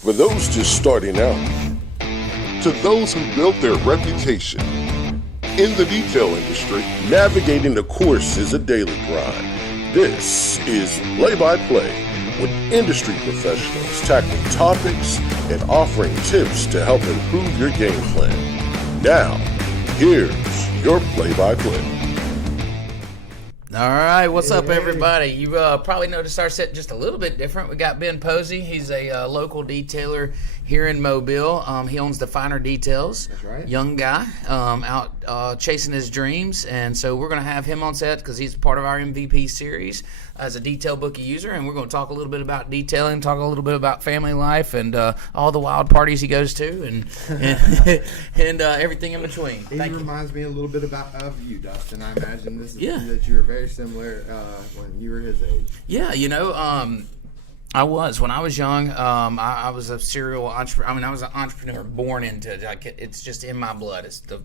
For those just starting out, to those who built their reputation. In the detail industry, navigating the course is a daily grind. This is Play-by-Play, with industry professionals tackling topics and offering tips to help improve your game plan. Now, here's your play-by-play. All right, what's up, everybody? You probably noticed our set just a little bit different. We got Ben Posey. He's a local detailer here in Mobile. He owns the Finer Details. That's right. Young guy out chasing his dreams. And so we're going to have him on set because he's part of our MVP series as a detail Bookie user. And we're going to talk a little bit about detailing, talk a little bit about family life and all the wild parties he goes to and everything in between. He reminds me a little bit of you, Dustin. I imagine this is that you were very similar when you were his age. Yeah, I was. When I was young, I was a serial entrepreneur. I mean, I was an entrepreneur born into it. Like, it's just in my blood. It's the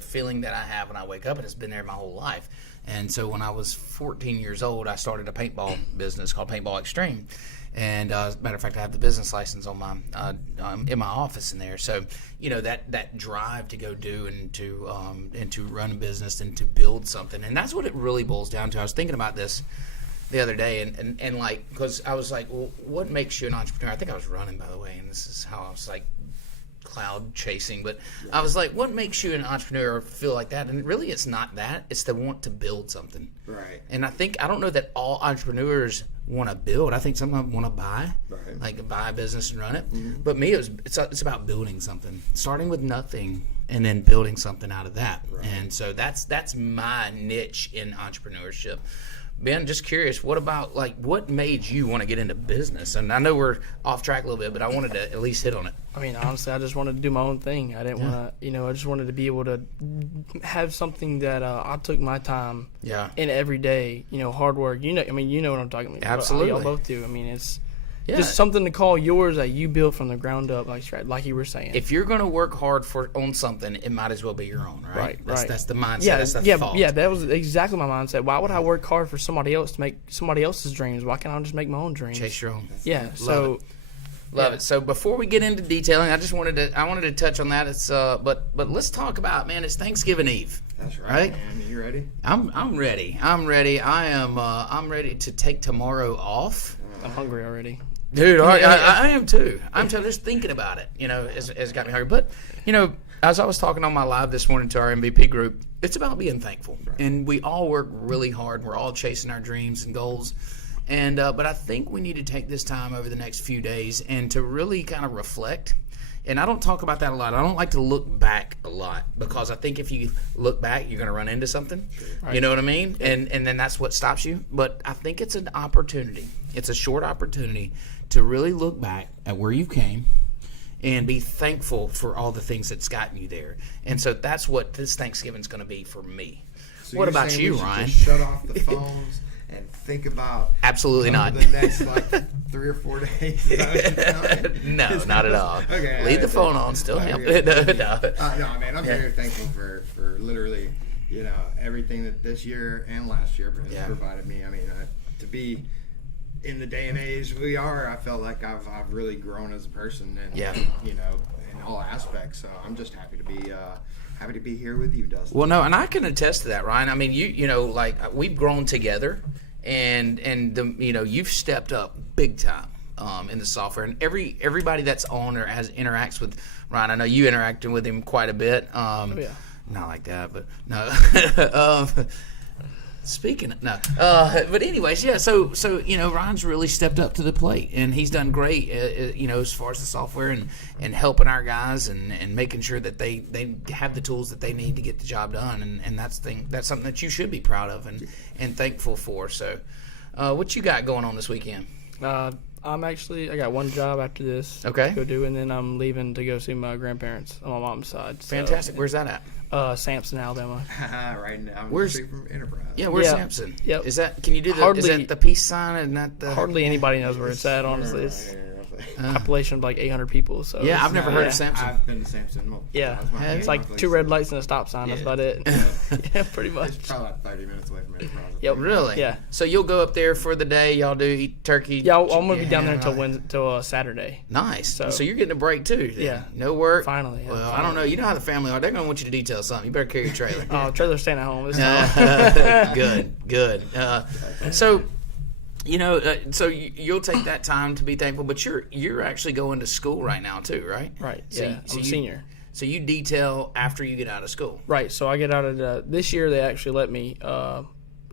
feeling that I have when I wake up, and it's been there my whole life. And so when I was 14 years old, I started a paintball business called Paintball Extreme. And as a matter of fact, I have the business license on my in my office in there. So that drive to go do and to run a business and to build something, and that's what it really boils down to. I was thinking about this the other day, and like, because I was like, well, what makes you an entrepreneur? I think I was running, by the way, and this is how I was like cloud chasing, but I was like, what makes you an entrepreneur or feel like that? And really, it's not that. It's the want to build something. Right. And I don't know that all entrepreneurs want to build. I think some of them want to buy, like buy a business and run it. Mm-hmm. But me, it's about building something, starting with nothing and then building something out of that. Right. And so that's my niche in entrepreneurship. Ben, just curious, what made you want to get into business? And I know we're off track a little bit, but I wanted to at least hit on it. I mean, honestly, I just wanted to do my own thing. I didn't want to, I just wanted to be able to have something that I took my time in every day, hard work. You know what I'm talking about. Absolutely. Y'all both do. I mean, it's just something to call yours that you built from the ground up, like you were saying. If you're going to work hard on something, it might as well be your own, right? Right. That's the mindset. Yeah, that's the thought. Yeah, that was exactly my mindset. Why would I work hard for somebody else to make somebody else's dreams? Why can't I just make my own dreams? Chase your own. Love it. So before we get into detailing, I wanted to touch on that. It's but let's talk about, man, it's Thanksgiving Eve. That's right. Man. You ready? I'm ready. I'm ready to take tomorrow off. I'm hungry already. Dude, I am too. I'm just thinking about it, it's got me hungry. But, as I was talking on my live this morning to our MVP group, it's about being thankful. Right. And we all work really hard. We're all chasing our dreams and goals. And but I think we need to take this time over the next few days and to really kind of reflect. And I don't talk about that a lot. I don't like to look back a lot because I think if you look back, you're going to run into something. Right. You know what I mean? And then that's what stops you. But I think it's an opportunity. It's a short opportunity to really look back at where you came and be thankful for all the things that's gotten you there. And so that's what this Thanksgiving's going to be for me. So what about you, Ryan? Just shut off the phones and think about absolutely not the next 3 or 4 days. No, not at all. Okay, leave the phone on. Still help. No, man, I'm very thankful for literally everything that this year and last year has provided me. I mean, to be in the day and age we are, I felt like I've really grown as a person, and in all aspects. So I'm just happy to be here with you, Dustin. Well, no, and I can attest to that, Ryan. I mean, we've grown together, and you've stepped up big time in the software, and everybody that's on or interacts with Ryan. I know you interacted with him quite a bit. Not like that, but no. Speaking of, no, but anyways, yeah. So Ryan's really stepped up to the plate, and he's done great. As far as the software and helping our guys and making sure that they have the tools that they need to get the job done, and that's something that you should be proud of and thankful for. So, what you got going on this weekend? I got one job after this. Okay. To go do, and then I'm leaving to go see my grandparents on my mom's side. Fantastic. Where's that at? Sampson, Alabama. Right now, where's from Enterprise? Yeah, where's Sampson? Yep. Is that? Can you do the? Is that the peace sign and not the? Hardly anybody knows where it's at. Honestly, population of like 800 people. So yeah, I've never heard of Sampson. I've been to Sampson. Yeah, it's like 2 red lights and a stop sign. That's about it. Yeah, pretty much. It's probably like 30 minutes away from Enterprise. Yep. Really? Yeah. So you'll go up there for the day. Y'all do eat turkey. Yeah, I'm gonna be down there until Saturday. Nice. So you're getting a break too. Then. Yeah. No work. Finally. Yeah, well, I don't know. You know how the family are. They're gonna want you to detail something. You better carry your trailer. Oh, trailer's staying at home this time. Good. So. So you'll take that time to be thankful, but you're actually going to school right now too, right? Right. So yeah. I'm a senior. So you detail after you get out of school. Right. So I get out of this year. They actually let me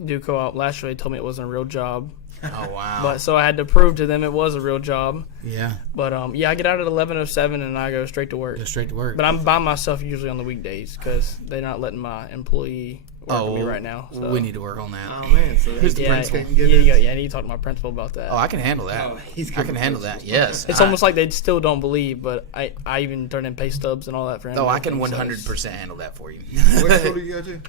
do co-op. Last year they told me it wasn't a real job. Oh wow! But so I had to prove to them it was a real job. Yeah. But I get out at 11:07 and I go straight to work. Go straight to work. But I'm by myself usually on the weekdays because they're not letting my employee work with me right now. So. We need to work on that. Oh man! So who's the principal? I need to talk to my principal about that. Oh, I can handle that. I can handle that. Yes. It's almost like they still don't believe, but I even turn in pay stubs and all that for him. Oh, I can 100% handle that for you. What school do you go to?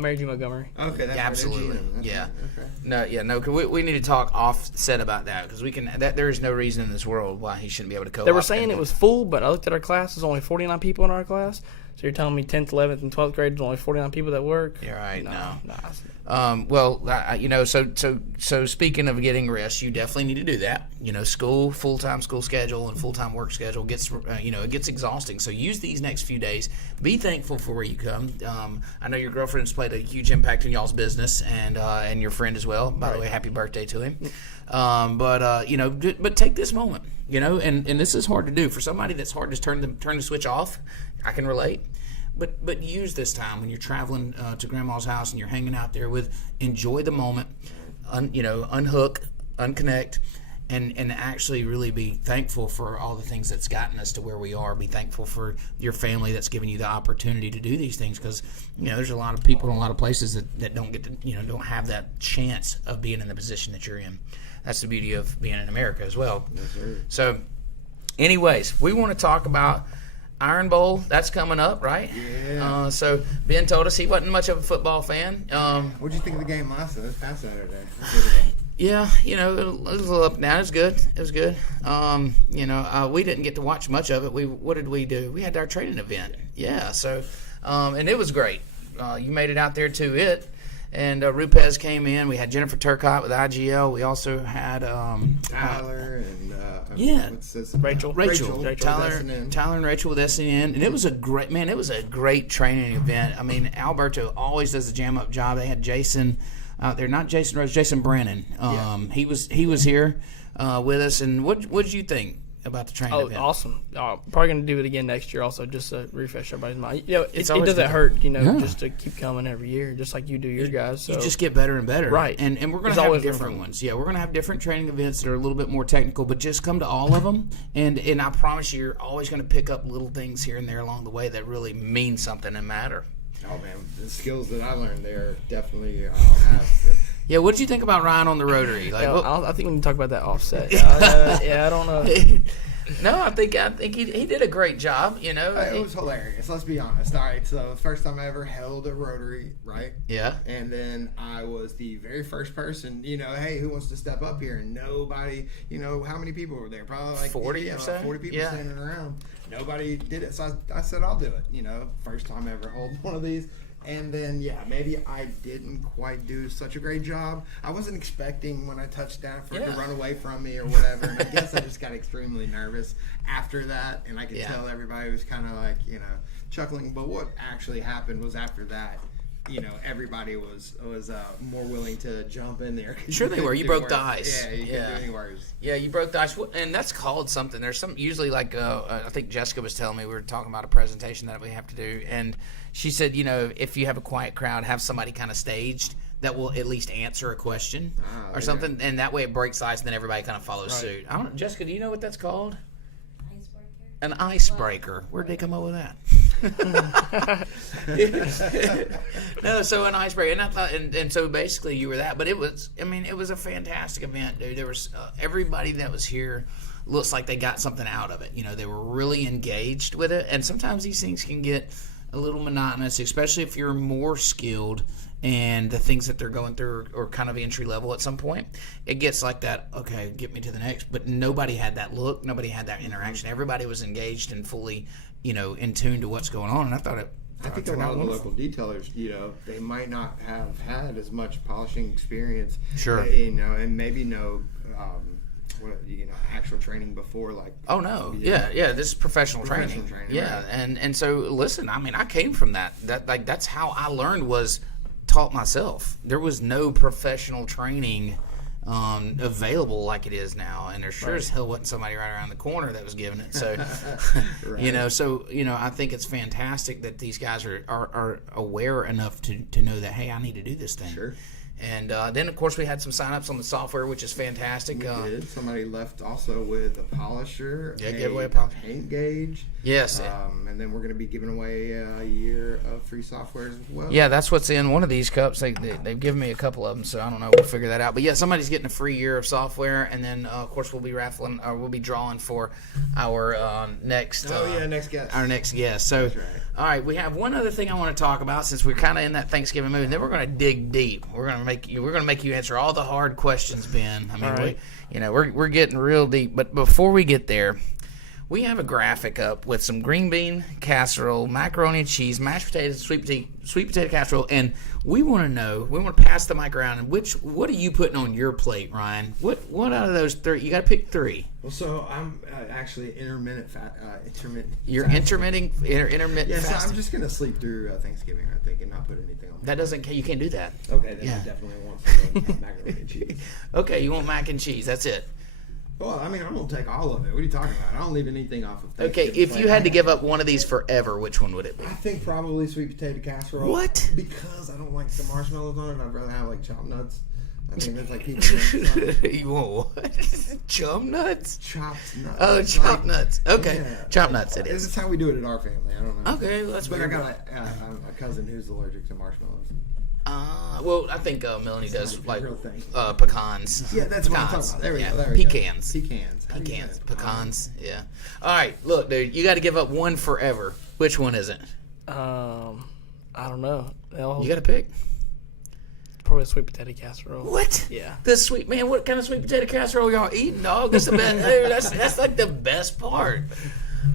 Mary G. Montgomery. Okay, that's absolutely. Yeah. Okay. No. We need to talk offset about that because we can. There is no reason in this world why he shouldn't be able to co-op. They were saying it was full, but I looked at our class. There's only 49 people in our class. So you're telling me 10th, 11th, and 12th grade there's only 49 people that work? You're right. No. So speaking of getting rest, you definitely need to do that. School, full-time school schedule, and full-time work schedule gets, it gets exhausting. So use these next few days. Be thankful for where you come. I know your girlfriend's played a huge impact in y'all's business, and your friend as well. By the way, happy birthday to him. But take this moment. And this is hard to do for somebody that's hard to turn the switch off. I can relate. But use this time when you're traveling to Grandma's house and you're hanging out there enjoy the moment, unhook, unconnect, and actually really be thankful for all the things that's gotten us to where we are. Be thankful for your family that's given you the opportunity to do these things because, there's a lot of people in a lot of places that don't get to, don't have that chance of being in the position that you're in. That's the beauty of being in America as well. Yes, sir. So, anyways, we want to talk about Iron Bowl, that's coming up, right? Yeah. So Ben told us he wasn't much of a football fan. What'd you think of the game past Saturday? Yeah, it was a little up and down. It was good. We didn't get to watch much of it. What did we do? We had our training event. Yeah. So, and it was great. You made it out there to it. And Rupez came in. We had Jennifer Turcotte with IGL. We also had Tyler and Rachel. Tyler and Rachel with SNN. And it was a great training event. I mean, Alberto always does a jam up job. They had Jason out there, not Jason Rose, Jason Brennan. He was here with us. And what did you think about the training event? Awesome. Probably going to do it again next year also just to refresh everybody's mind. It doesn't good. hurt, just to keep coming every year, just like you do your guys. So. You just get better and better. Right. And we're going to have different ones. Yeah, we're going to have different training events that are a little bit more technical, but just come to all of them. And I promise you're always going to pick up little things here and there along the way that really mean something and matter. Oh, man. The skills that I learned there definitely I'll have. Yeah, what did you think about Ryan on the Rotary? I think we can talk about that offset. I don't know. No, I think he did a great job. It was hilarious. Let's be honest. All right, so first time I ever held a Rotary, right? Yeah. And then I was the very first person. Hey, who wants to step up here? And nobody. How many people were there? Probably like 40 or so. 40 people standing around. Nobody did it, so I said I'll do it. First time I ever hold one of these. And then, maybe I didn't quite do such a great job. I wasn't expecting when I touched down for it to run away from me or whatever. And I guess I just got extremely nervous after that. And I could tell everybody was kind of like, chuckling. But what actually happened was after that, everybody was more willing to jump in there. Sure they were. You broke the ice. Yeah, you couldn't do any worse. Yeah, you broke the ice. And that's called something. There's some, usually like, I think Jessica was telling me, we were talking about a presentation that we have to do. And she said, if you have a quiet crowd, have somebody kind of staged that will at least answer a question or something. And that way it breaks the ice and then everybody kind of follows suit. Jessica, do you know what that's called? An icebreaker. Where'd they come up with that? No, so an icebreaker. And I thought, and so basically you were that. But it was a fantastic event, dude. There was everybody that was here looks like they got something out of it. They were really engaged with it. And sometimes these things can get a little monotonous, especially if you're more skilled and the things that they're going through are kind of entry level at some point. It gets like that, okay, get me to the next. But nobody had that look. Nobody had that interaction. Everybody was engaged and fully, in tune to what's going on. And I think a lot of the local detailers, they might not have had as much polishing experience. Sure. And maybe no actual training before, like. Oh no, yeah. This is professional training. Yeah, right. and so listen, I mean, I came from that. That's how I learned, was taught myself. There was no professional training available like it is now, and there sure as hell wasn't somebody right around the corner that was giving it. So, right. I think it's fantastic that these guys are aware enough to know that, hey, I need to do this thing. Sure. And then, of course, we had some sign-ups on the software, which is fantastic. We did. Somebody left also with a polisher, give away a paint gauge. Yes. And then we're going to be giving away a year of free software as well. Yeah, that's what's in one of these cups. They've given me a couple of them, so I don't know. We'll figure that out. But, yeah, somebody's getting a free year of software. And then, of course, we'll be we'll be drawing for our next next guest. Our next guest. So, that's right. All right, we have one other thing I want to talk about, since we're kind of in that Thanksgiving mood. And then we're going to dig deep. We're going to make you answer all the hard questions, Ben. I mean, right. we're getting real deep. But before we get there, we have a graphic up with some green bean casserole, macaroni and cheese, mashed potatoes, sweet potato casserole, and we want to pass the mic around. And what are you putting on your plate, Ryan? What out of those three? You got to pick three. Well, so I'm actually intermittent. You're intermittent yeah, fasting. So I'm just gonna sleep through Thanksgiving, I think, and not put anything on. You can't do that. Okay, then I definitely want some macaroni and cheese. Okay, you want mac and cheese. That's it. Well, I mean, I'm going to take all of it. What are you talking about? I don't leave anything off of Thanksgiving. Okay, if you had to give up one of these forever, which one would it be? I think probably sweet potato casserole. What? Because I don't like the marshmallows on it. I'd rather have, like, chopped nuts. I think that's like people. You want what? Chopped nuts? Chopped nuts. Oh, chopped nuts. Okay. Yeah. Chopped nuts it is. This is how we do it at our family. I don't know. Okay, well, that's But weird. I got a cousin who's allergic to marshmallows. Well, I think Melanie does like pecans. Yeah, that's what I'm talking about. There we go. Pecans. Pecans. Yeah. All right, look, dude, you got to give up one forever. Which one is it? I don't know. You got to pick. Probably a sweet potato casserole. What? Yeah. What kind of sweet potato casserole y'all eating, dog? That's the best. That's like the best part.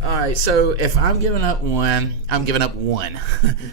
All right, so if I'm giving up one, I'm giving up one.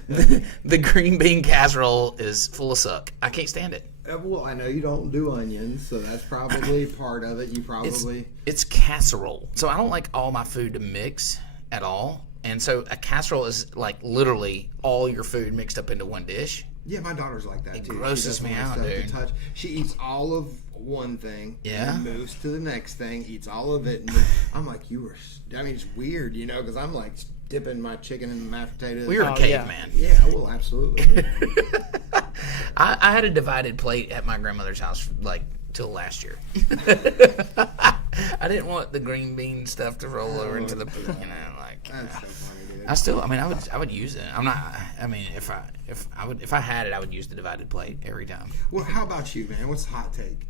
The green bean casserole is full of suck. I can't stand it. Well, I know you don't do onions, so that's probably part of it. You probably... It's casserole. So I don't like all my food to mix at all. And so a casserole is like literally all your food mixed up into one dish. Yeah, my daughter's like that too. It grosses me out, dude. She eats all of one thing, and then moves to the next thing, eats all of it. And I'm like, it's weird, because I'm like dipping my chicken in the mashed potatoes. Well, you're a caveman. Yeah, well, absolutely. I had a divided plate at my grandmother's house like till last year. I didn't want the green bean stuff to roll over into the, That's so funny, dude. I would use it. If I had it, I would use the divided plate every time. Well, how about you, man? What's the hot take?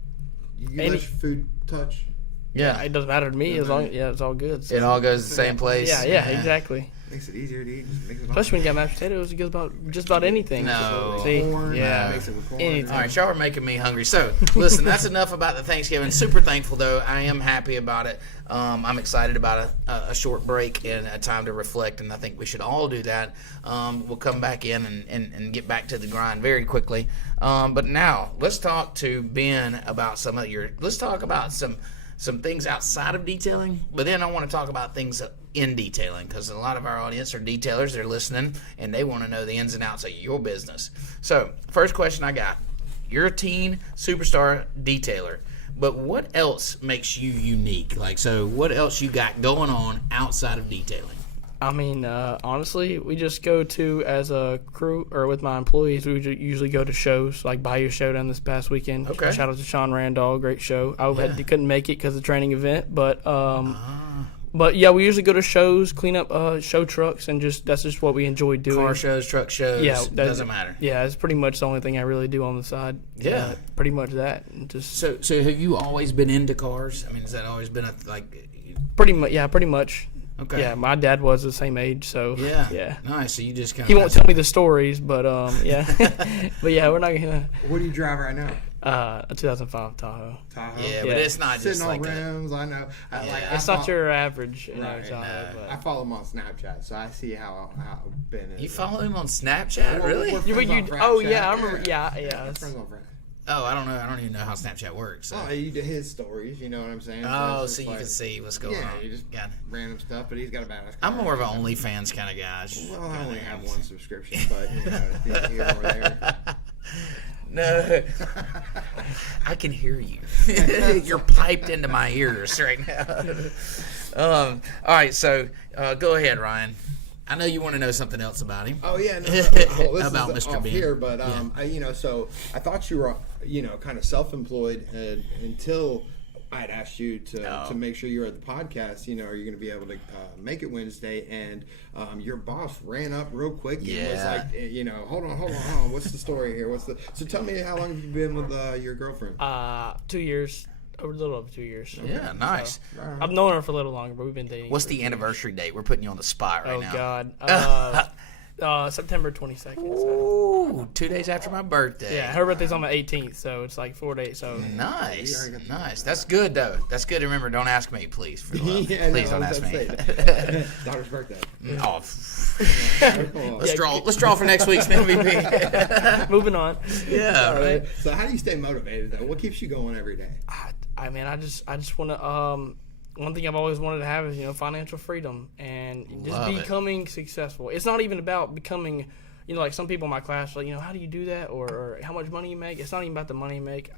You let your food touch? Yeah, it doesn't matter to me as long it's all good. So. It all goes the same place. Yeah, exactly. Makes it easier to eat. Especially when you got mashed potatoes, it goes about just about anything. No. See? Corn, yeah. Makes it with corn. Anything. All right, y'all are making me hungry. So, listen, that's enough about the Thanksgiving. Super thankful, though. I am happy about it. I'm excited about a short break and a time to reflect, and I think we should all do that. We'll come back in and get back to the grind very quickly. But now, let's talk to Ben about let's talk about some things outside of detailing, but then I want to talk about things in detailing, because a lot of our audience are detailers. They're listening, and they want to know the ins and outs of your business. So, first question I got. You're a teen superstar detailer, but what else makes you unique? What else you got going on outside of detailing? I mean, honestly, we just go to, as a crew, or with my employees, we usually go to shows, like Bayou Showdown this past weekend. Okay. Shout out to Sean Randall, great show. Couldn't make it because of the training event, but yeah, we usually go to shows, clean up show trucks, and that's just what we enjoy doing. Car shows, truck shows, doesn't matter. Yeah, it's pretty much the only thing I really do on the side. Yeah. Pretty much that. And just So have you always been into cars? I mean, has that always been pretty much, yeah, pretty much. Okay. Yeah, my dad was the same age, so yeah. Nice. So you just kind of. He won't tell me the stories, but yeah, but yeah, we're not gonna. What do you drive right now? A 2005 Tahoe. Yeah, but it's not sitting just on like rims. I know. It's not your average. Right. I follow him on Snapchat, so I see how Ben is. You follow him on Snapchat, really? I remember. Yeah. Friends on friends. Oh, I don't know. I don't even know how Snapchat works. So. Oh, you do his stories. You know what I'm saying? Oh, so you can see what's going on. Yeah, you just random stuff. But he's got a badass. I'm more of an OnlyFans kind of guy. Well, I only have one subscription, but here or there. No, I can hear you. You're piped into my ears right now. All right, so go ahead, Ryan. I know you want to know something else about him. Oh yeah, about Mr. Ben here, but so I thought you were kind of self-employed until I had asked you to make sure you were at the podcast. Are you going to be able to make it Wednesday? And your boss ran up real quick and was like, hold on. What's the story here? So tell me, how long have you been with your girlfriend? 2 years. A little over 2 years. Yeah, nice. So, I've known her for a little longer, but we've been dating. What's the anniversary date? We're putting you on the spot right now. Oh, God. September 22nd. Ooh, 2 days after my birthday. Yeah, her birthday's on the 18th, so it's like 4 days. So Nice. That's good, though. That's good. Remember, don't ask me, please. For love. Please don't ask me. Daughter's birthday. Oh. Let's draw for next week's MVP. Moving on. Yeah, right. So how do you stay motivated, though? What keeps you going every day? I just want to. One thing I've always wanted to have is financial freedom and just becoming successful. It's not even about becoming, like some people in my class are like, how do you do that or how much money you make. It's not even about the money you make,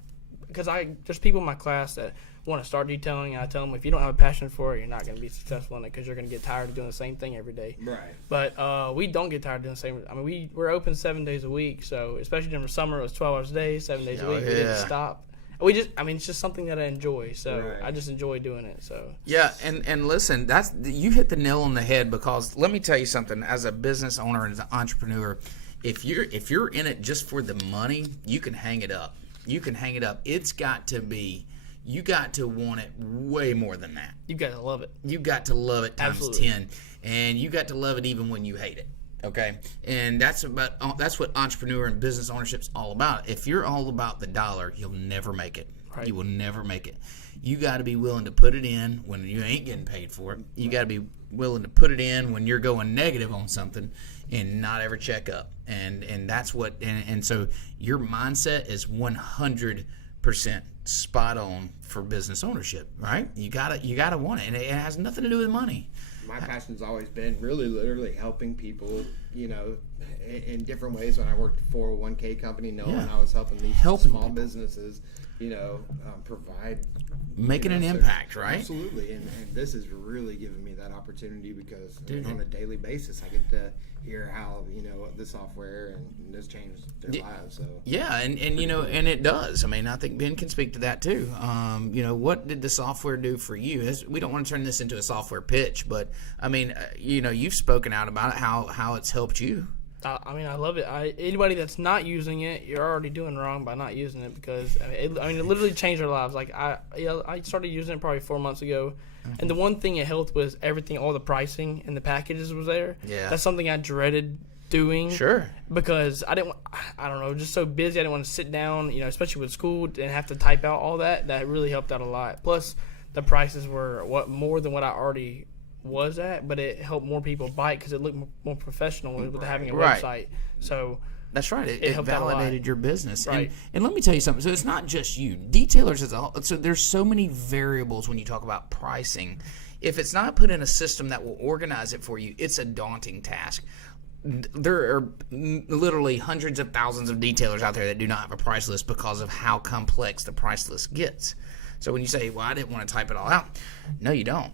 because there's people in my class that want to start detailing, and I tell them, if you don't have a passion for it, you're not going to be successful in it, because you're going to get tired of doing the same thing every day. Right. But we don't get tired of doing the same. I mean, we're open 7 days a week, so especially during the summer, it was 12 hours a day, 7 days a week. We didn't stop. It's just something that I enjoy, so I just enjoy doing it. So yeah, and listen, you hit the nail on the head, because let me tell you something. As a business owner and as an entrepreneur, if you're in it just for the money, you can hang it up. It's got to be. You got to want it way more than that. You got to love it. You got to love it times Absolutely. 10, and you got to love it even when you hate it. Okay, and that's what entrepreneur and business ownership's all about. If you're all about the dollar, you'll never make it. Right. You will never make it. You got to be willing to put it in when you ain't getting paid for it. You got to be willing to put it in when you're going negative on something and not ever check up. And that's what. And so your mindset is 100% spot on for business ownership, right? You gotta want it, and it has nothing to do with money. My passion's always been really literally helping people, in different ways. When I worked for a 401k company, I was helping these small businesses, provide. Making an impact, right? Absolutely. And this is really giving me that opportunity, because on a daily basis, I get to hear how, the software and this changed their lives. So yeah, and and it does. I mean, I think Ben can speak to that too. What did the software do for you? We don't want to turn this into a software pitch, but I mean, you've spoken out about it, how it's helped you. I love it. Anybody that's not using it, you're already doing wrong by not using it, because it literally changed our lives. Like I started using it probably 4 months ago, and the one thing it helped was everything, all the pricing and the packages was there. Yeah, that's something I dreaded doing. Sure. Because I don't know, just so busy. I didn't want to sit down, especially with school, and have to type out all that. That really helped out a lot. Plus, the prices were more than what I already was at, but it helped more people buy it because it looked more professional with having a website. So that's right. It validated your business. Right. And let me tell you something. So it's not just you. Detailers is all. So there's so many variables when you talk about pricing. If it's not put in a system that will organize it for you, it's a daunting task. There are literally hundreds of thousands of detailers out there that do not have a price list because of how complex the price list gets. So when you say, well, I didn't want to type it all out, no, you don't.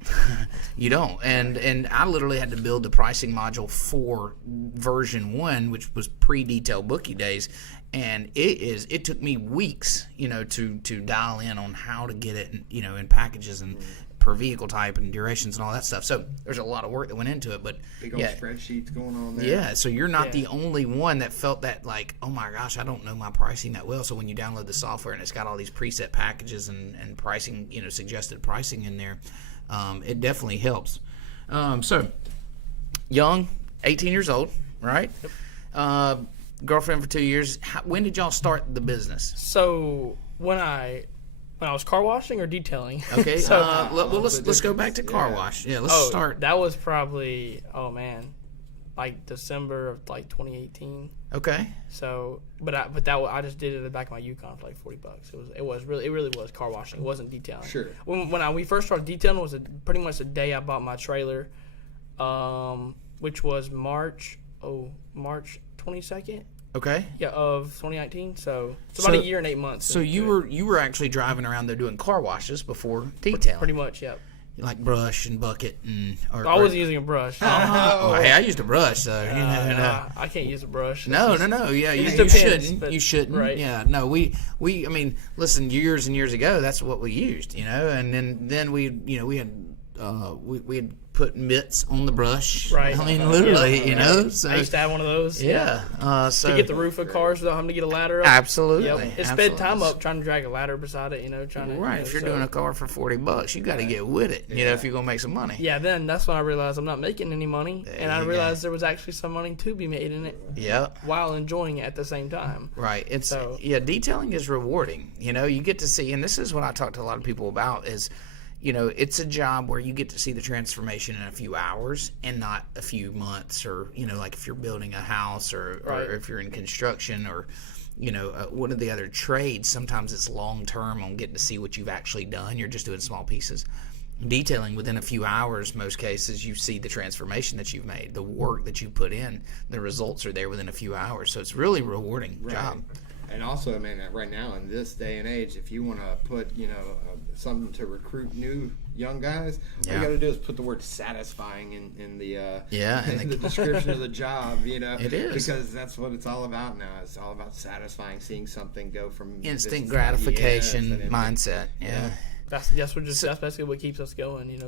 You don't. And I literally had to build the pricing module for version 1, which was pre-detail Bookie days, and it took me weeks, to dial in on how to get it, in packages and per vehicle type and durations and all that stuff. So there's a lot of work that went into it, but big old spreadsheets going on there. Yeah, so you're not the only one that felt that, like, oh my gosh, I don't know my pricing that well. So when you download the software and it's got all these preset packages and pricing, suggested pricing in there, it definitely helps. So, young, 18 years old, right? Yep. Girlfriend for 2 years. When did y'all start the business? So when I was car washing or detailing. Okay. So, let's go back to car wash. Yeah, let's start. That was probably like December of like 2018. Okay. So, I just did it in the back of my Yukon for like $40. It really was car washing. It wasn't detailing. Sure. When we first started detailing was pretty much the day I bought my trailer, which was March 22nd. Okay. Yeah, of 2019. So it's about a year and 8 months. So you were actually driving around there doing car washes before detailing. Pretty much, yeah. Like brush and bucket I wasn't using a brush. Oh, hey, I used a brush, so I can't use a brush. No. Yeah, you shouldn't. You shouldn't. Right. Yeah. No, we. I mean, listen, years and years ago, that's what we used, and then we had put mitts on the brush. Right. I mean, literally, So I used to have one of those. Yeah. So to get the roof of cars without having to get a ladder up. Absolutely. Yep. It sped time up trying to drag a ladder beside it. Trying to. Right. If you're doing a car for $40, you got to get with it. If you're gonna make some money. Yeah. Then that's when I realized I'm not making any money, and I realized there was actually some money to be made in it. Yeah. While enjoying it at the same time. Right. Detailing is rewarding. You get to see, and this is what I talk to a lot of people about is. It's a job where you get to see the transformation in a few hours and not a few months or, like if you're building a house or if you're in construction or, one of the other trades, sometimes it's long term on getting to see what you've actually done. You're just doing small pieces. Detailing within a few hours, most cases, you see the transformation that you've made, the work that you put in, the results are there within a few hours. So it's really rewarding job. And also, I mean, right now in this day and age, if you want to put, something to recruit new young guys, all you got to do is put the word satisfying in the in the description of the job. It is, because that's what it's all about now. It's all about satisfying, seeing something go from instant gratification mindset. Yeah. That's basically what keeps us going.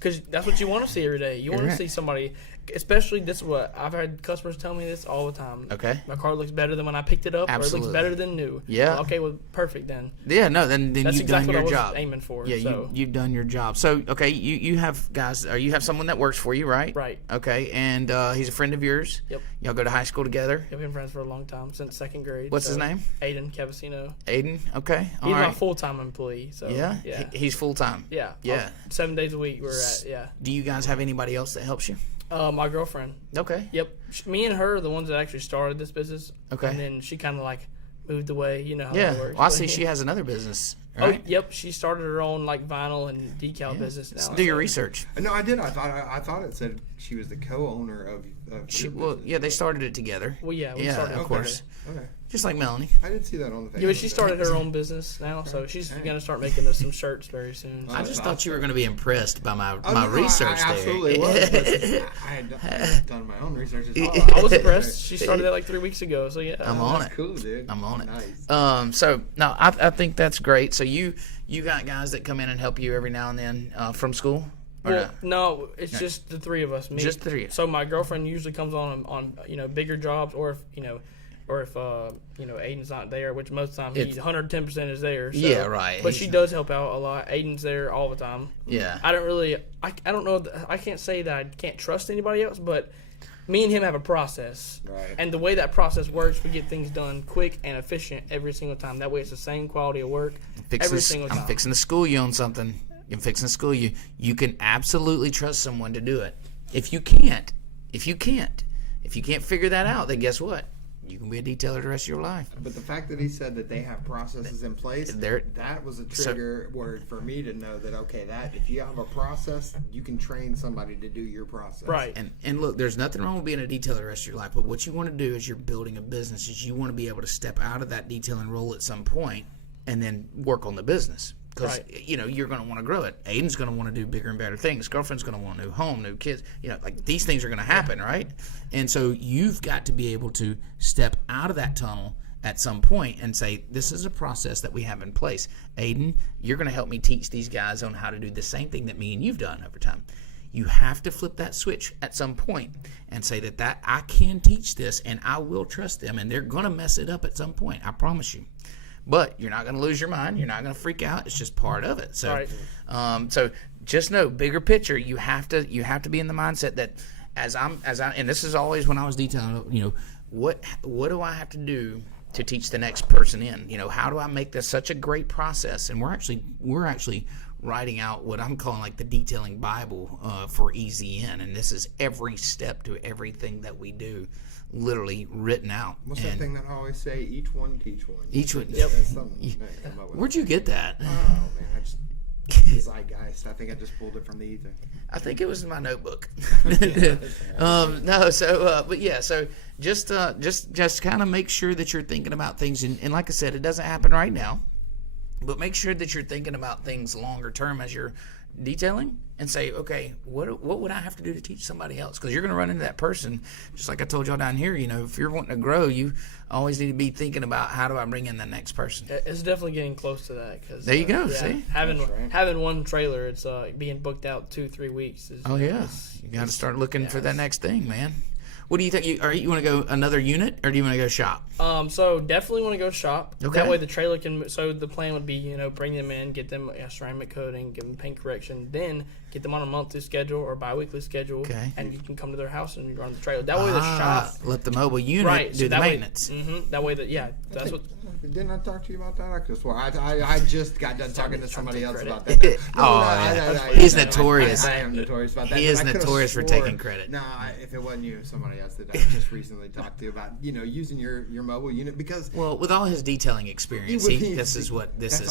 Because that's what you want to see every day. You want to see somebody, especially this is what I've had customers tell me this all the time. Okay. My car looks better than when I picked it up, Absolutely. or it looks better than new. Yeah. Well, perfect then. Yeah, no, then that's you've exactly done your what I was job. Aiming for. Yeah, so. you've done your job. So, okay, you have guys, or you have someone that works for you, right? Right. Okay, and he's a friend of yours. Yep. Y'all go to high school together. We've been friends for a long time, since second grade. What's his name? Aiden Cavacino. Aiden. Okay. He's my full-time employee. So yeah. He's full-time. Yeah. Yeah. 7 days a week we're at. Yeah. Do you guys have anybody else that helps you? My girlfriend. Okay. Yep. Me and her are the ones that actually started this business. Okay. And then she kind of like moved away. How that works. Well, I see she has another business. Right? Oh, yep. She started her own like vinyl and decal business now. Do your research. No, I did. I thought it said she was the co-owner of they started it together. Well, yeah. We started. Of course. Okay. Just like Melanie. I didn't see that on the Facebook. Yeah, but she started her own business now, so she's going to start making us some shirts very soon. I just thought you were going to be impressed by my research I absolutely there. was. I had done my own research as well. I was impressed. She started that like 3 weeks ago, so yeah. I'm on it. Cool, dude. I'm on it. Nice. So, no, I think that's great. So you got guys that come in and help you every now and then from school? Well, no, it's just the three of us. Me. Just the three. So my girlfriend usually comes on bigger jobs, or if Aiden's not there, which most of the time he's 110% is there. So, yeah, right. But she does help out a lot. Aiden's there all the time. Yeah. I don't know. I can't say that I can't trust anybody else, but me and him have a process. Right. And the way that process works, we get things done quick and efficient every single time. That way, it's the same quality of work every single time. I'm fixing to school you on something. I'm fixing to school you. You can absolutely trust someone to do it. If you can't figure that out, then guess what? You can be a detailer the rest of your life. But the fact that he said that they have processes in place, that was a trigger word for me to know that, okay, that if you have a process, you can train somebody to do your process. Right. And look, there's nothing wrong with being a detailer the rest of your life, but what you want to do as you're building a business is you want to be able to step out of that detailing role at some point and then work on the business. Because, you're going to want to grow it. Aiden's going to want to do bigger and better things. Girlfriend's going to want a new home, new kids. Like these things are going to happen, right? And so you've got to be able to step out of that tunnel at some point and say, this is a process that we have in place. Aiden, you're going to help me teach these guys on how to do the same thing that me and you've done over time. You have to flip that switch at some point and say that I can teach this and I will trust them, and they're going to mess it up at some point. I promise you. but you're not going to lose your mind. You're not going to freak out. It's just part of it. So, Right. So just know, bigger picture. You have to be in the mindset that and this is always when I was detailing. You know, what do I have to do to teach the next person in? You know, how do I make this such a great process? And we're actually writing out what I'm calling like the detailing Bible for EZN, and this is every step to everything that we do, literally written out. What's that thing that I always say? Each one, teach one. Each one. Yep. That's something. Where'd you get that? Oh man, I just zeitgeist. I think I just pulled it from the ether. I think it was in my notebook. No, so but yeah, so just kind of make sure that you're thinking about things, and like I said, it doesn't happen right now, but make sure that you're thinking about things longer term as you're detailing, and say, okay, what would I have to do to teach somebody else? Because you're going to run into that person, just like I told y'all down here. You know, if you're wanting to grow, you always need to be thinking about how do I bring in the next person. It's definitely getting close to that. Cause, there you go. See, having one trailer, it's being booked out 2-3 weeks. You got to start looking for that next thing, man. What do you think? You want to go another unit, or do you want to go shop? So definitely want to go shop. Okay. That way the trailer can. So the plan would be, you know, bring them in, get them ceramic coating, give them paint correction, then get them on a monthly schedule or bi-weekly schedule, okay, and you can come to their house and run the trailer. That way the shop let the mobile unit do the maintenance. That way that's what. Didn't I talk to you about that? I could swear I just got done talking to somebody else about that. He's notorious. I am notorious about that. He is notorious for taking credit. No, if it wasn't you, somebody else that I just recently talked to about, you know, using your mobile unit, because with all his detailing experience, this is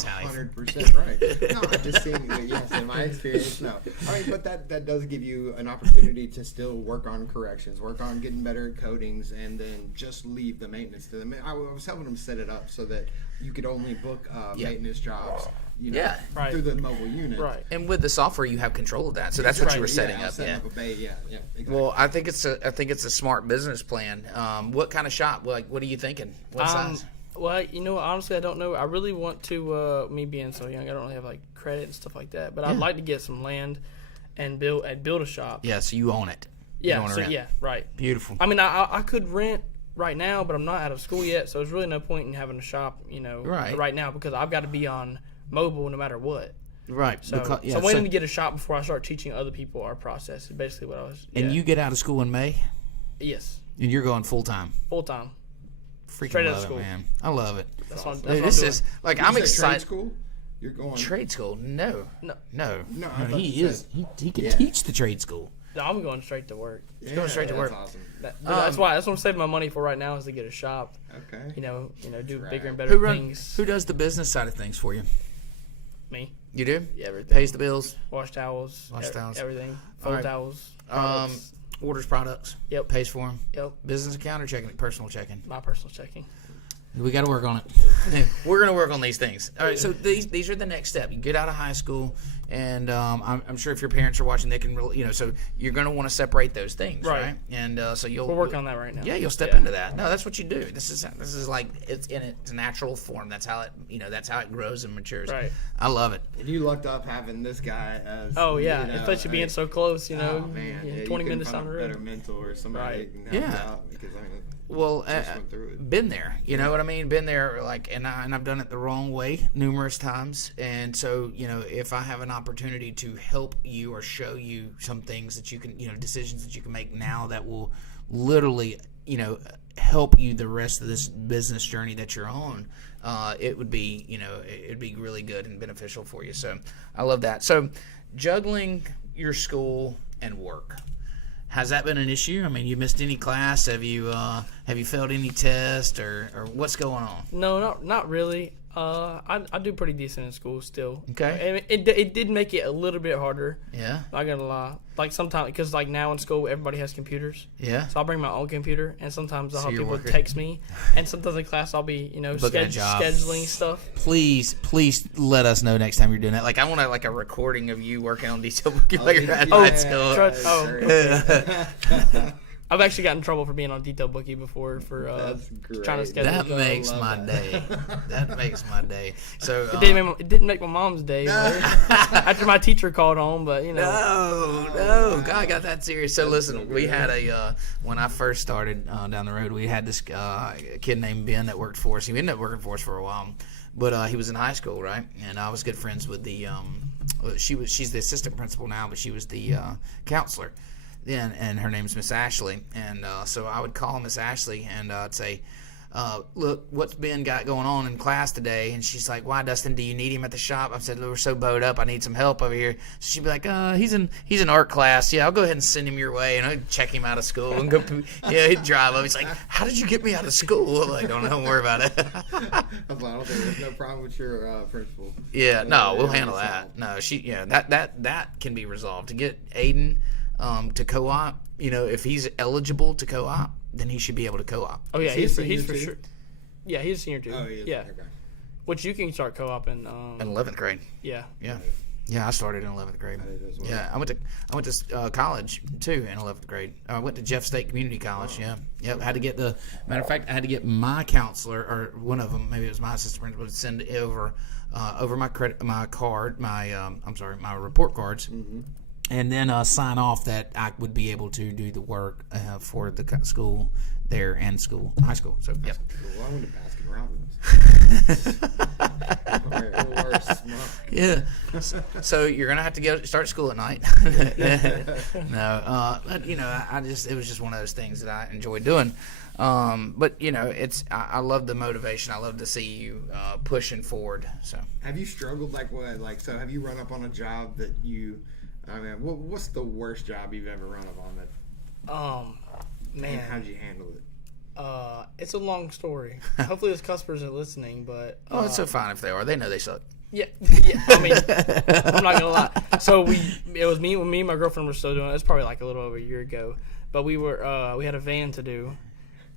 how he. 100% right. No, I'm just saying, yes, in my experience, no. I mean, but that does give you an opportunity to still work on corrections, work on getting better at coatings, and then just leave the maintenance to them. I was helping them set it up so that you could only book maintenance jobs, you know, through the mobile unit. Right. And with the software, you have control of that. So that's what you were setting up. Up a bay, exactly. Well, I think it's a smart business plan. What kind of shop? Like, what are you thinking? What size? Well, you know, honestly, I don't know. I really want to. Me being so young, I don't really have like credit and stuff like that. But I'd like to get some land and build a shop. Yeah, so you own it. Right. Beautiful. I mean, I could rent right now, but I'm not out of school yet, so there's really no point in having a shop, you know, right now, because I've got to be on mobile no matter what. Right. So, I'm waiting to get a shop before I start teaching other people our process. Is basically what I was. And you get out of school in May? Yes. And you're going full time? Full time. Freaking straight love out of school. it, man. I love it. That's what this is like I'm excited. Trade school? You're going trade school? No. He can Yeah. teach the trade school. No, I'm going straight to work. Going straight to work. Awesome. That's what I'm saving my money for right now, is to get a shop. Okay. You know, do bigger and better things. Who does the business side of things for you? Me. You do? Yeah, everything. Pays the bills. Wash towels. Everything. Fold towels. Orders products. Yep. Pays for them. Yep. Business account or checking? Personal checking. My personal checking. We got to work on it. We're going to work on these things. All right, so these are the next step. You get out of high school, and I'm sure if your parents are watching, they can really, you know, so you're going to want to separate those things, right? And so we're working on that right now. Yeah, you'll step into that. No, that's what you do. This is like it's in its natural form. That's how it grows and matures. Right. I love it. And you lucked up having this guy as. Oh yeah, especially being so close. You know, 20 minutes on the a road. better mentor or somebody. Right. Can help you out, because I mean. Well, been there, you know what I mean? Been there, like, and I've done it the wrong way numerous times. And so, you know, if I have an opportunity to help you or show you some things that you can, you know, decisions that you can make now that will literally, you know, help you the rest of this business journey that you're on, it would be, you know, it'd be really good and beneficial for you. So I love that. So juggling your school and work. Has that been an issue? I mean, you missed any class? Have you failed any test, or what's going on? No, not really. I do pretty decent in school still. Okay. And it did make it a little bit harder. Yeah. Not gonna lie. Like sometimes, because like now in school everybody has computers. Yeah. So I'll bring my own computer, and sometimes I'll have people text me, and sometimes in class I'll be scheduling stuff. Please let us know next time you're doing that. Like I want a recording of you working on detail booking while you're at high school. I've actually gotten in trouble for being on Detail Bookie before for trying to schedule. That makes my day. That makes my day. So it didn't make my mom's day after my teacher called home, but No, God, I got that serious. So listen, we had when I first started down the road, we had this kid named Ben that worked for us. He ended up working for us for a while, but he was in high school, right? And I was good friends with the she's the assistant principal now, but she was the counselor then, and her name's Miss Ashley. And so I would call Miss Ashley and I'd say, look, what's Ben got going on in class today? And she's like, why, Dustin, do you need him at the shop? I said, we're so bowed up, I need some help over here. So she'd be like, he's in art class. Yeah, I'll go ahead and send him your way. And I'd check him out of school and go, he'd drive up. He's like, how did you get me out of school? I'm like, don't worry about it. I don't think there's no problem with your principal. Yeah, no, we'll handle that. No, that can be resolved. To get Aiden to co-op, if he's eligible to co-op, then he should be able to co-op. Oh yeah, he's for sure. Yeah, he's a senior too. Oh, he is. Yeah, Okay. Which you can start co-op in 11th grade. Yeah. I started in 11th grade. I did as well. Yeah, I went to college too in 11th grade. I went to Jeff State Community College. Yeah, yep. I had to get matter of fact, I had to get my counselor, or one of them, maybe it was my assistant principal, to send over my report cards. Mm-hmm. And then sign off that I would be able to do the work for the school there and high school. So, yeah. Cool. I went to Baskin Robbins. Yeah. So you're gonna have to start school at night. No, but it was just one of those things that I enjoyed doing. But I love the motivation. I love to see you pushing forward. So have you struggled so have you run up on a job that you? I mean, what's the worst job you've ever run up on that? Man, how'd you handle it? It's a long story. Hopefully, those customers are listening, but it's so fine if they are. They know they suck. Yeah. I mean, I'm not gonna lie. So it was me and my girlfriend were still doing it. It's probably like a little over a year ago, but we had a van to do,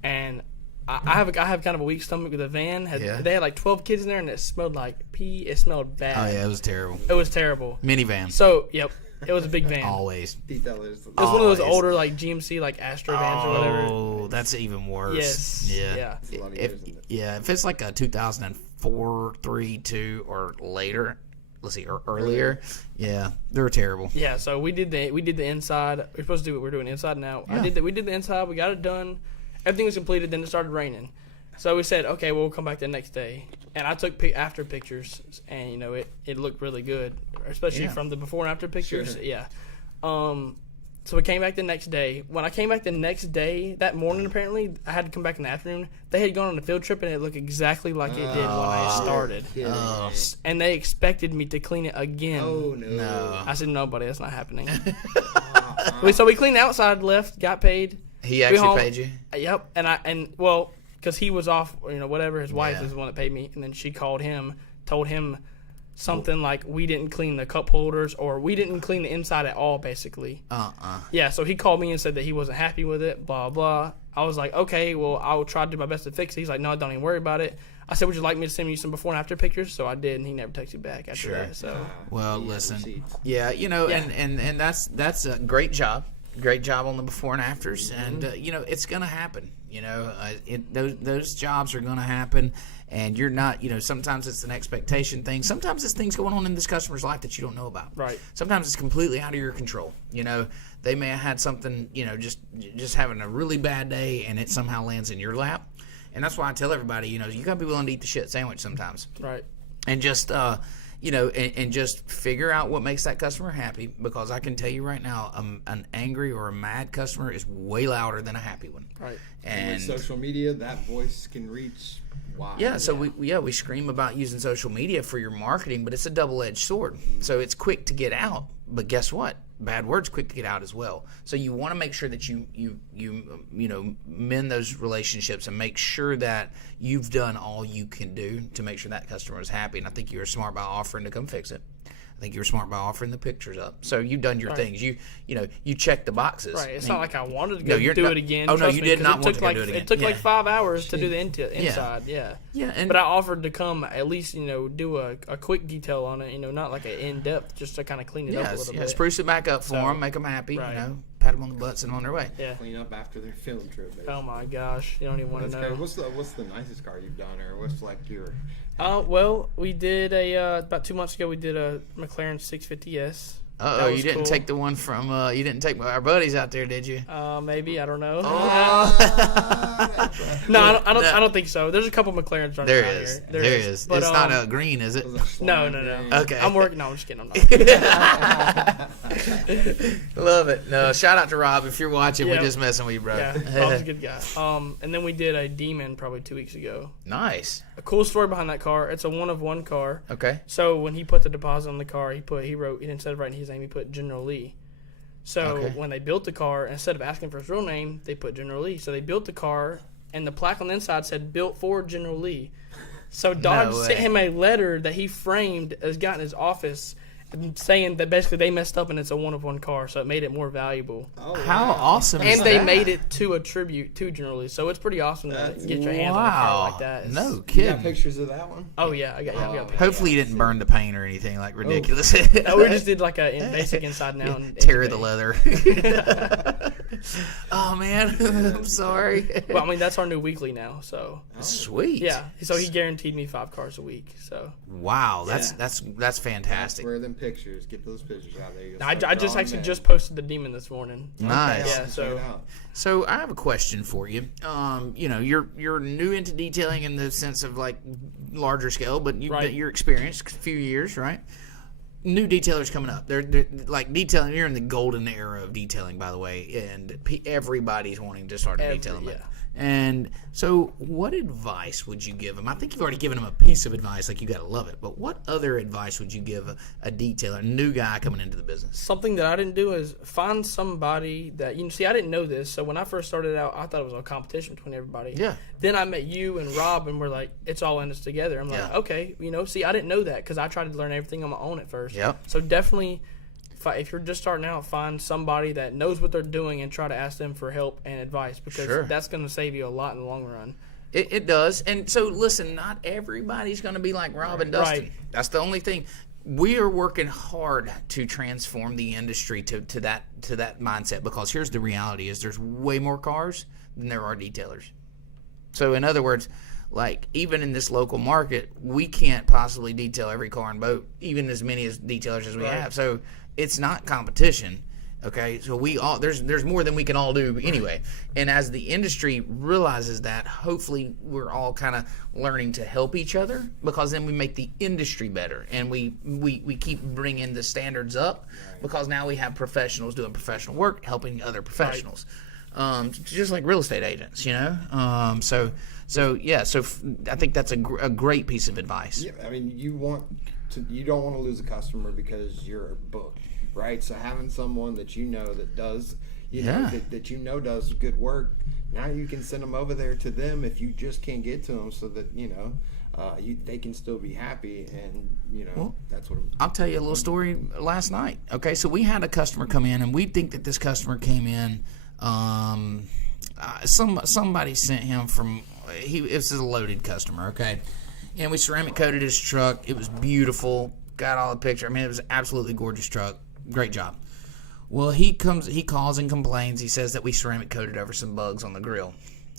and I have kind of a weak stomach with the van. They had like 12 kids in there, and it smelled like pee. It smelled bad. Oh yeah, it was terrible. It was terrible. Minivan. So yep. It was a big van. Always. It was one of those older like GMC like Astro vans or whatever. Oh, that's even worse. Yes. Yeah. If it's like a 2004, 3, 2 or later, let's see, or earlier, yeah, they're terrible. Yeah. So we did the inside. We're supposed to do what we're doing inside now. Yeah. We did the inside. We got it done. Everything was completed. Then it started raining. So we said, okay, we'll come back the next day. And I took after pictures, and it looked really good, especially from the before and after pictures. Sure. Yeah. So we came back the next day. When I came back the next day, that morning apparently, I had to come back in the afternoon. They had gone on a field trip, and it looked exactly like it did when I started. And they expected me to clean it again. Oh no! I said, no, buddy, that's not happening. So we cleaned the outside, left, got paid. He actually paid you? Yep. Because he was off, whatever. His wife is the one that paid me, and then she called him, told him something like we didn't clean the cup holders, or we didn't clean the inside at all, basically. Yeah, so he called me and said that he wasn't happy with it, blah, blah. I was like, okay, well, I will try to do my best to fix it. He's like, no, don't even worry about it. I said, would you like me to send you some before and after pictures? So I did, and he never texted back after that. So, well, listen. Yeah, and that's a great job. Great job on the before and afters, and it's going to happen. Those jobs are going to happen, and you're not. Sometimes it's an expectation thing. Sometimes it's things going on in this customer's life that you don't know about. Right. Sometimes it's completely out of your control. They may have had something. Just having a really bad day, and it somehow lands in your lap. And that's why I tell everybody, you got to be willing to eat the shit sandwich sometimes. Right. And just. And just figure out what makes that customer happy, because I can tell you right now, an angry or a mad customer is way louder than a happy one. Right. And with social media, that voice can reach wide. Yeah, so we scream about using social media for your marketing, but it's a double-edged sword. Mm-hmm. So it's quick to get out, but guess what? Bad words quick to get out as well. So you want to make sure that you mend those relationships and make sure that you've done all you can do to make sure that customer is happy. And I think you were smart by offering to come fix it. I think you were smart by offering the pictures up. So you've done your things. You check the boxes. Right. It's not like I wanted to go do it again. Oh no, you did not want to go do it again. It took like 5 hours to do the inside. Yeah. But I offered to come at least do a quick detail on it. Not like an in depth, just to kind of clean it up a little bit. Spruce it back up for them, make them happy. Right. pat them on the butt, send them on their way. Yeah. Clean up after their film trip. Basically. Oh my gosh, you don't even want to know. What's the nicest car you've done, or what's like your? Well, we did about 2 months ago. We did a McLaren 650S. Oh, you didn't take the one from you didn't take our buddies out there, did you? Maybe, I don't know. Oh. No, I don't think so. There's a couple McLarens running There around is. here. There is. But, it's not a green, is it? No. Okay. I'm working. No, I'm just kidding. I'm not. Love it. No, shout out to Rob if you're watching. Yeah. We're just messing with you, bro. Yeah, Rob's a good guy. And then we did a Demon probably 2 weeks ago. Nice. A cool story behind that car. It's a one-of-one car. Okay. So when he put the deposit on the car, he wrote, instead of writing his name, he put General Lee. So when they built the car, instead of asking for his real name, they put General Lee. So they built the car, and the plaque on the inside said, "Built for General Lee." So Dodge sent him a letter that he framed, has got in his office, saying that basically they messed up and it's a one-of-one car, so it made it more valuable. Oh, How awesome is And that? they made it to a tribute to General Lee, so it's pretty awesome to get your hands on a car like that. No You got kidding. pictures of that one? Oh yeah, I got pictures. Hopefully you didn't burn the paint or anything like ridiculous. No, we just did like a basic inside and out. And Tear the leather. Oh man, I'm sorry. Well, I mean that's our new weekly now, so Sweet. yeah. So he guaranteed me 5 cars a week. So Wow, that's fantastic. Where are them pictures? Get those pictures out there. You'll I start just drawing actually them. just posted the Demon this morning. Nice. Yeah, so- Check it out. So I have a question for you. You know, you're new into detailing in the sense of like larger scale, but you're experienced, a few years, right? New detailers coming up. They're like detailing. You're in the golden era of detailing, by the way, and everybody's wanting to start a detailing. Yeah. And so, what advice would you give them? I think you've already given them a piece of advice, like you got to love it. But what other advice would you give a detailer, a new guy coming into the business? Something that I didn't do is find somebody that see. I didn't know this, so when I first started out, I thought it was a competition between everybody. Yeah. Then I met you and Rob, and we're like, it's all in us together. I'm like, Yeah. okay, see, I didn't know that because I tried to learn everything on my own at first. Yep. So definitely, if you're just starting out, find somebody that knows what they're doing and try to ask them for help and advice because that's going to save you a lot in the long run. It does. And so, listen, not everybody's going to be like Rob and Dustin. Right. That's the only thing. We are working hard to transform the industry to that mindset because here's the reality is there's way more cars than there are detailers. So, in other words, like even in this local market, we can't possibly detail every car and boat, even as many as detailers as we have. So, it's not competition. Okay, so there's more than we can all do anyway. And as the industry realizes that, hopefully we're all kind of learning to help each other because then we make the industry better and we keep bringing the standards up because now we have professionals doing professional work helping other professionals, just like real estate agents, you know. So I think that's a great piece of advice. Yeah, I mean, you don't want to lose a customer because you're booked, right? So having someone that you know that does, that you know does good work, now you can send them over there to them if you just can't get to them, so that they can still be happy, and that's what. I'll tell you a little story last night. Okay, so we had a customer come in, and we think that this customer came in. Somebody sent him from. It was a loaded customer. Okay. And we ceramic coated his truck. It was beautiful. Got all the picture. I mean, it was an absolutely gorgeous truck. Great job. Well, he calls and complains. He says that we ceramic coated over some bugs on the grill.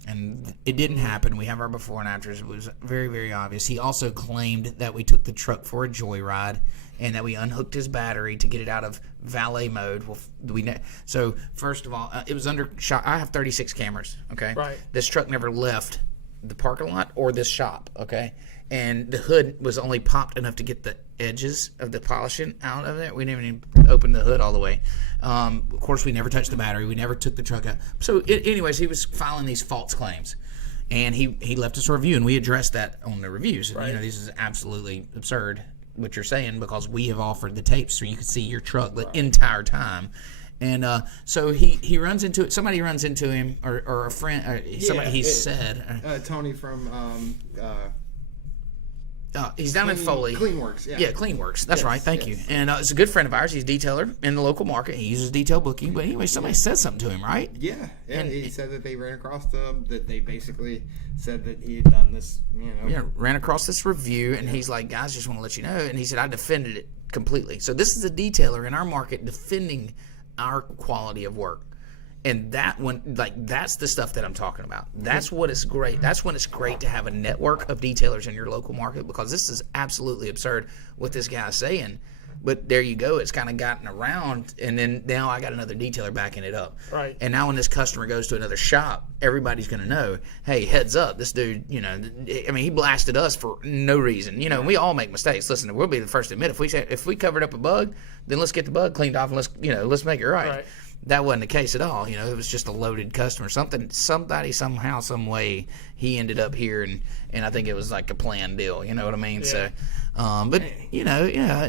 And it didn't happen. We have our before and afters. It was very, very obvious. He also claimed that we took the truck for a joyride and that we unhooked his battery to get it out of valet mode. Well, so, first of all, it was under shot. I have 36 cameras, okay? Right. This truck never left the parking lot or this shop, okay? And the hood was only popped enough to get the edges of the polishing out of it. We didn't even open the hood all the way. Of course, we never touched the battery. We never took the truck out. So, anyways, he was filing these false claims. And he left us a review, and we addressed that on the reviews. Right. This is absolutely absurd what you're saying because we have offered the tapes so you can see your truck the entire time. And so he runs into it. Somebody runs into him, or a friend, or somebody said. Tony from... he's down in Foley. Cleanworks, yeah. Yeah, Cleanworks. That's right. Thank you. And it's a good friend of ours. He's a detailer in the local market. He uses detail booking. But anyway, somebody said something to him, right? Yeah. And he said that they ran across that they basically said that he had done this, Yeah, ran across this review, and he's like, guys, just want to let you know. And he said, I defended it completely. So this is a detailer in our market defending our quality of work. And that one, like, that's the stuff that I'm talking about. That's what it's great. That's when it's great to have a network of detailers in your local market, because this is absolutely absurd what this guy's saying. But there you go. It's kind of gotten around, and then now I got another detailer backing it up. Right. And now when this customer goes to another shop, everybody's going to know, hey, heads up, this dude, you know, I mean, he blasted us for no reason. You know, we all make mistakes. Listen, we'll be the first to admit, if we covered up a bug, then let's get the bug cleaned off and let's make it right. That wasn't the case at all. You know, it was just a loaded customer. Somebody, somehow, some way, he ended up here, and I think it was like a planned deal. You know what I mean? Yeah. So, but you know, yeah.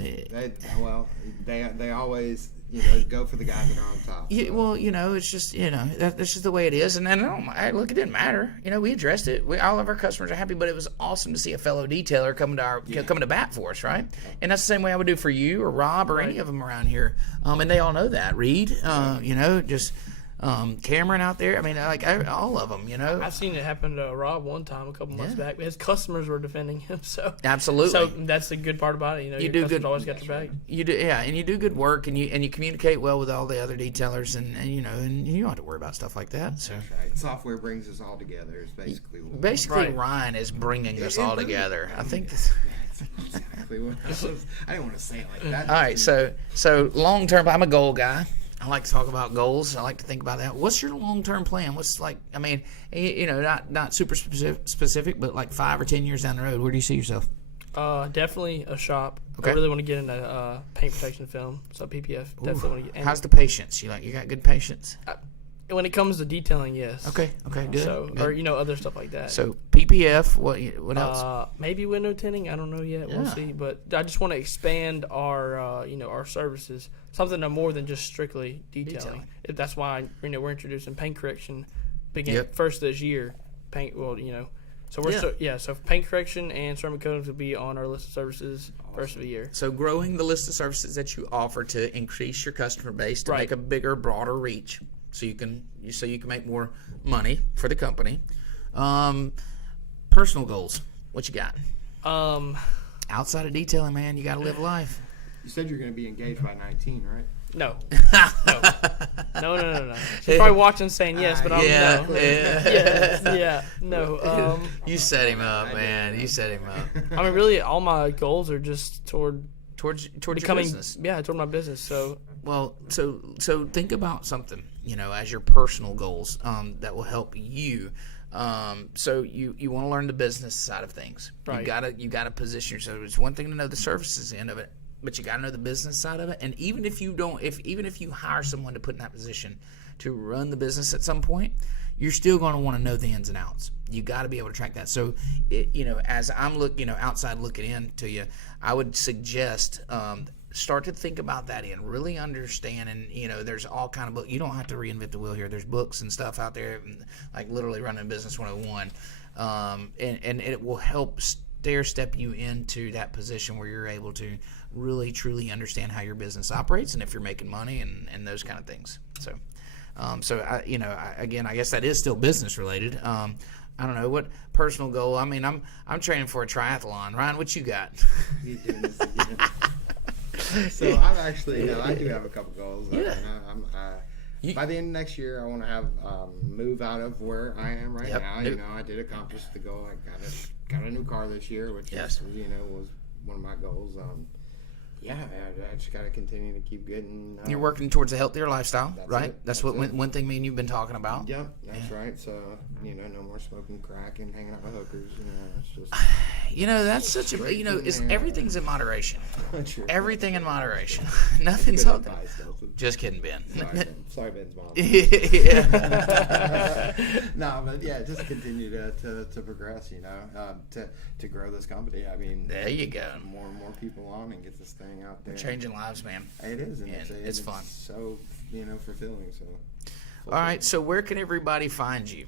They always, you know, go for the guys that are on top. Yeah, well, you know, it's just, you know, that's just the way it is. And then, look, it didn't matter. You know, we addressed it. All of our customers are happy, but it was awesome to see a fellow detailer coming to bat for us, right? And that's the same way I would do for you or Rob or any of them around here. And they all know that. Reed, you know, just Cameron out there. I mean, like all of them, you know. I've seen it happen to Rob one time a couple months back. His customers were defending him, so absolutely. So that's the good part about it. You know, your customers always got your back. You do, yeah, and you do good work, and you communicate well with all the other detailers, and you know, and you don't have to worry about stuff like that. So that's right. Software brings us all together. Is basically Ryan is bringing us all together. I think. That's exactly what I didn't want to say it like that. All right, so long term, I'm a goal guy. I like to talk about goals. I like to think about that. What's your long-term plan? What's like? I mean, you know, not super specific, but like 5 or 10 years down the road, where do you see yourself? Definitely a shop. Okay. I really want to get into paint protection film, so PPF. Definitely want to get. How's the patience? You got good patience? When it comes to detailing, yes. Okay, good. So, good. or you know, other stuff like that. So PPF. What else? Maybe window tinting. I don't know yet. We'll see. But I just want to expand our you know, our services, something to more than just strictly detailing. That's why, you know, we're introducing paint correction beginning first this year. Paint. Well, you know. So we're so paint correction and ceramic coatings will be on our list of services first of the year. So growing the list of services that you offer to increase your customer base to make a bigger, broader reach, so you can make more money for the company. Personal goals. What you got? Outside of detailing, man, you got to live life. You said you're going to be engaged by 19, right? No. No. She's probably watching saying yes, but I don't know. No. You set him up, man. You set him up. I mean, really, all my goals are just towards becoming your business. Yeah, toward my business. So, well, so think about something, you know, as your personal goals that will help you. So you want to learn the business side of things. Right. You gotta position yourself. It's one thing to know the services end of it, but you gotta know the business side of it. And even if you hire someone to put in that position to run the business at some point, you're still going to want to know the ins and outs. You got to be able to track that. So, you know, as I'm outside looking into you, I would suggest start to think about that and really understand. And you know, there's all kind of books. You don't have to reinvent the wheel here. There's books and stuff out there, like literally Running Business 101, and it will help stair-step you into that position where you're able to really truly understand how your business operates and if you're making money and those kind of things. So. I guess that is still business related. I don't know what personal goal. I mean, I'm training for a triathlon. Ryan, what you got? He's doing this again. So I'm actually, I do have a couple goals. By the end of next year, I want to have move out of where I am right now. You know, I did accomplish the goal. I got a new car this year, which was one of my goals. I just got to continue to keep getting. You're working towards a healthier lifestyle, right? That's what it. one thing me and you've been talking about. Yep, that's right. So, no more smoking crack and hanging out with hookers. It's just. That's such a. It's everything's in moderation. Sure. Everything in moderation. Nothing's all. Just kidding, Ben. Sorry, Ben's mom. Yeah. No, but just continue to progress. To grow this company. I mean, there you go. More and more people on and get this thing out there. We're changing lives, man. It is, and it's fun. So fulfilling. So. All right. So where can everybody find you?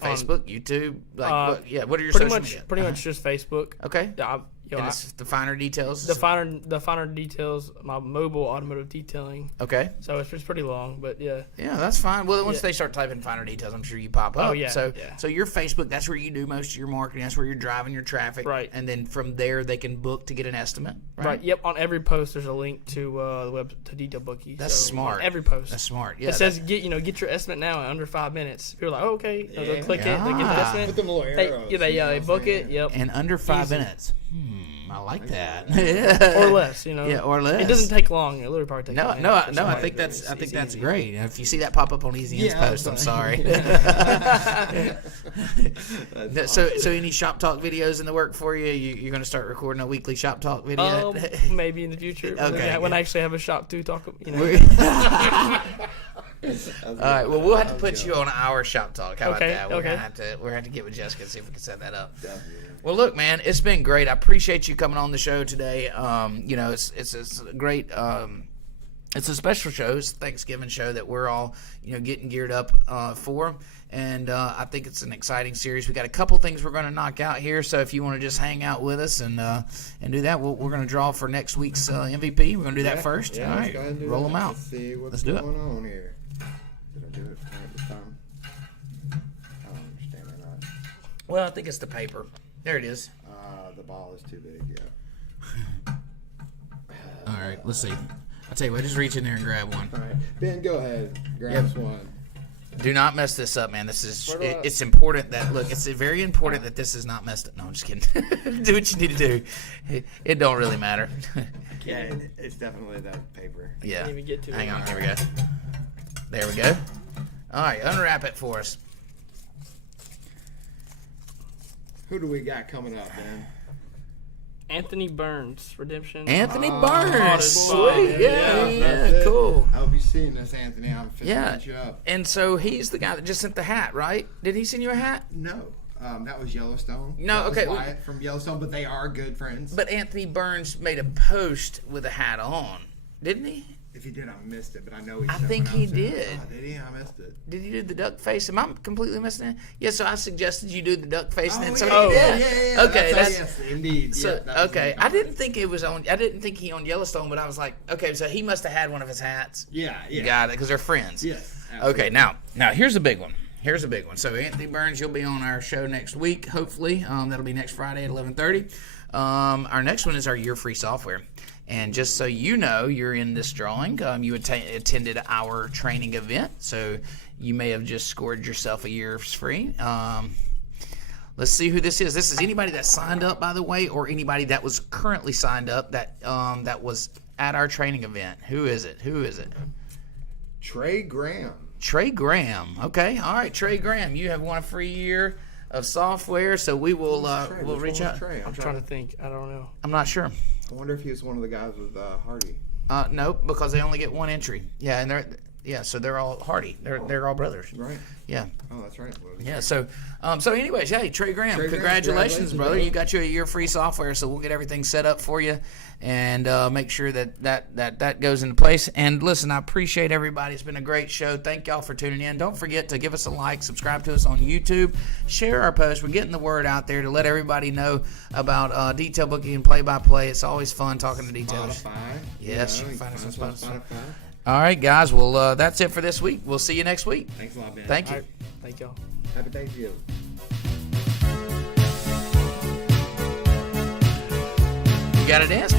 Facebook, YouTube, what are your social media? Pretty much just Facebook. Okay. Yo, and it's the finer details. The finer details. My mobile automotive detailing. Okay. So it's pretty long, but yeah. Yeah, that's fine. Well, once they start typing finer details, I'm sure you pop up. Oh yeah. So your Facebook, that's where you do most of your marketing. That's where you're driving your traffic. Right. And then from there, they can book to get an estimate. Right. Yep. On every post, there's a link to the web to Detail Bookie. That's smart. On every post. That's smart. Yeah. It says get your estimate now in under 5 minutes. People are like, oh, okay. They'll click it. They get the estimate. Put them little arrows. They book it. Yep. in under 5 minutes. I like that. Or less, Yeah, or less. It doesn't take long. It literally probably takes. No. I think that's great. If you see that pop up on Easy Ends post, I'm sorry. So any Shop Talk videos in the work for you? You're going to start recording a weekly Shop Talk video? Maybe in the future. Okay. When I actually have a shop to talk. All right. Well, we'll have to put you on our Shop Talk. How about that? We're gonna have to get with Jessica and see if we can set that up. Definitely. Well, look, man, it's been great. I appreciate you coming on the show today. It's a great. It's a special show. It's a Thanksgiving show that we're all getting geared up for. And I think it's an exciting series. We got a couple things we're going to knock out here. So if you want to just hang out with us and do that, we're going to draw for next week's MVP. We're going to do that first. Yeah, all right, roll them out. Let's see what's do going on here. Did I do it right this time? I don't understand or not. Well, I think it's the paper. There it is. The ball is too big. Yeah. All right, let's see. I'll tell you what, just reach in there and grab one. All right, Ben, go ahead. Grab us one. Do not mess this up, man. This is it's important that it's very important that this is not messed up. No, I'm just kidding. Do what you need to do. It don't really matter. Yeah, it's definitely that paper. Yeah. Can't even get to Hang it. on, here we go. There we go. All right, unwrap it for us. Who do we got coming up, Ben? Anthony Burns, Redemption. Anthony Burns. Oh, Sweet. that's Yeah, it. cool. I hope you've seen this, Anthony. I'm fixing Yeah. you up. And so he's the guy that just sent the hat, right? Did he send you a hat? No, that was Yellowstone. No, that okay, was Wyatt from Yellowstone, but they are good friends. But Anthony Burns made a post with a hat on, didn't he? If he did, I missed it. But I know he. I said think when he was there. did. Oh, did he? I missed it. Did you do the duck face? Am I completely missing it? Yeah, so I suggested you do the duck face, and then yeah, somebody did. Yeah. Okay, yes, indeed. So, yeah, that was okay, the I didn't think it was on. I didn't think he owned Yellowstone, but I was like, okay, so he must have had one of his hats. Yeah. Got it, because they're friends. Yes. Okay, now here's a big one. So Anthony Burns, you'll be on our show next week, hopefully. That'll be next Friday at 11:30. Our next one is our year free software. And just so you know, you're in this drawing. You attended our training event, so you may have just scored yourself a year's free. Let's see who this is. This is anybody that signed up, by the way, or anybody that was currently signed up that was at our training event. Who is it? Trey Graham. Trey Graham. Okay. All right, Trey Graham. You have won a free year of software, so we will we'll reach out. I'm trying to think. I don't know. I'm not sure. I wonder if he was one of the guys with Hardy. Nope, because they only get one entry. Yeah, and so they're all Hardy. They're all brothers. Right. Yeah. Oh, that's right. Yeah. So anyways, hey, Trey Graham, congratulations, brother. You got you a year free software, so we'll get everything set up for you and make sure that goes into place. And listen, I appreciate everybody. It's been a great show. Thank y'all for tuning in. Don't forget to give us a like, subscribe to us on YouTube, share our posts. We're getting the word out there to let everybody know about detail booking and play-by-play. It's always fun talking to detailers. Spotify. Yes, you can find us on Spotify. Spotify. All right, guys. Well, that's it for this week. We'll see you next week. Thanks a lot, Ben. Thank you. All right. Thank y'all. Happy Thanksgiving. You got to dance.